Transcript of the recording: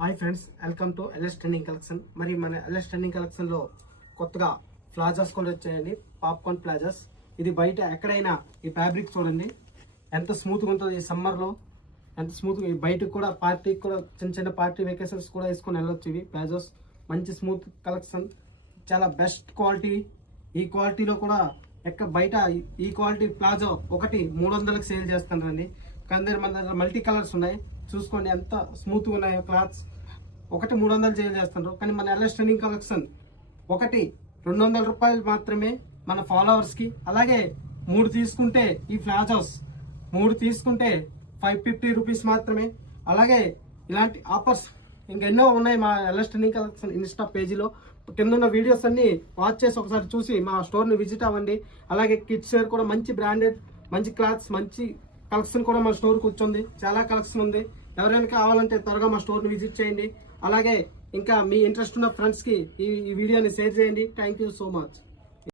Hi friends, welcome to LS trending collection. మరి మన LS trending collection లో కొత్తగా ప్లాజాస్ కూడా వచ్చాయండి. Popcorn plazas. ఇది బయట ఎక్కడైనా ఈ ఫ్యాబ్రిక్ చూడండి ఎంత స్మూత్గా ఉంటుంది. ఈ సమ్మర్లో ఎంత స్మూత్గా, బయటకు కూడా పార్టీకి కూడా చిన్న చిన్న పార్టీ వెకేషన్స్ కూడా వేసుకొని వెళ్ళొచ్చు. ఇవి ప్లాజోస్ మంచి స్మూత్ కలెక్షన్, చాలా బెస్ట్ క్వాలిటీ. ఈ క్వాలిటీలో కూడా బయట ఈ క్వాలిటీ ప్లాజో ఒకటి 300కి సేల్ చేస్తానండి. కానీ మన దగ్గర మల్టీ కలర్స్ ఉన్నాయి, చూసుకోండి ఎంత స్మూత్గా ఉన్నాయో క్లాత్స్. ఒకటి 300 సేల్ చేస్తున్నారు, కానీ మన ఎల్ఎస్ ట్రెండింగ్ కలెక్షన్ ఒకటి 200 రూపాయలు మాత్రమే మన ఫాలోవర్స్కి. అలాగే 3 తీసుకుంటే ఈ ప్లాజోస్ 3 తీసుకుంటే 550 రూపీస్ మాత్రమే. అలాగే ఇలాంటి ఆఫర్స్ ఇంకెన్నో ఉన్నాయి మా ఎల్ఎస్ ట్రెండింగ్ కలెక్షన్ ఇన్స్టా పేజీలో. కింద ఉన్న వీడియోస్ అన్ని వాచ్ చేసి ఒకసారి చూసి మా స్టోర్ని విజిట్ అవ్వండి. అలాగే కిడ్స్ వేర్ కూడా మంచి బ్రాండెడ్, మంచి క్లాత్స్, మంచి కలెక్షన్ కూడా మా స్టోర్ కూర్చుంది. చాలా కలెక్షన్ ఉంది. ఎవరైనా కావాలంటే త్వరగా మా స్టోర్ని విజిట్ చేయండి. అలాగే ఇంకా మీ ఇంట్రెస్ట్ ఉన్న ఫ్రెండ్స్కి ఈ వీడియోని షేర్ చేయండి. Thank you so much.